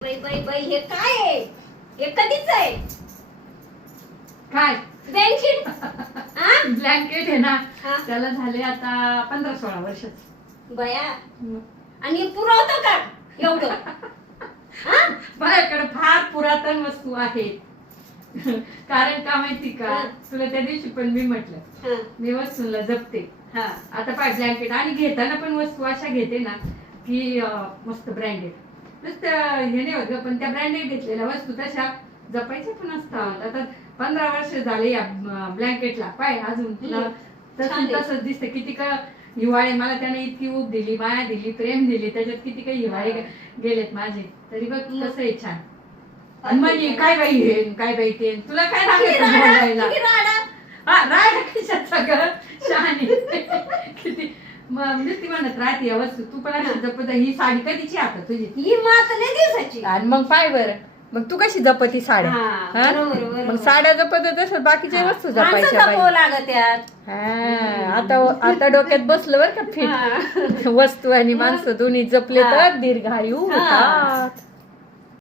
बाई बाई बाई हे काय आहे? हे कधीच आहे काय ब्लँकेट ब्लँकेट आहे ना हा. त्याला झाले आता 15-16 वर्ष. बया आणि पुरवतं का एवढं माझ्याकडे फार पुरातन वस्तू आहेत. कारण का माहिती का हा. तुला त्या दिवशी पण मी म्हटलं मी वस्तूला जपते. हा आता पाय ब्लँकेट आणि घेताना पण वस्तू अशा घेते ना की मस्त ब्रँडेड नुसतं हे नाही होत ग, पण त्या ब्रँडेड घेतलेल्या वस्तू तशा जपायच्या पण असतात. आता 15 वर्ष झाले या ब्लँकेटला पाय अजून तुला छान आहे. तसंच दिसतं. किती का हिवाळे मला त्याने इतकी ऊब दिली, माया दिली, प्रेम दिली, त्याच्यात किती काही हिवाळे गेलेत माझे, तरी बघ कसं आहे छान. आणि म्हणजे काय बाई हे काय बाई ते तुला काय लागत बोलायला. हा राय कशाचा ग शहाणी किती नुसती म्हणत राहते या वस्तू तू पण अशी जपत. ही साडी कधीची आता तुझी ही मात नाही दिवसाची. आणि मग पाय बरं मग तू कशी जपती साड्या हा, हा? बरोबर, बरोबर. मग साड्या जपत तसं बाकीच्या वस्तू जपायच्या माणसं जपावं लागत त्यात. हा आता डोक्यात बसलं बरं का फिट. हा. वस्तू आणि माणसं दोन्ही जपले हा. तर दीर्घायू हा. होतात.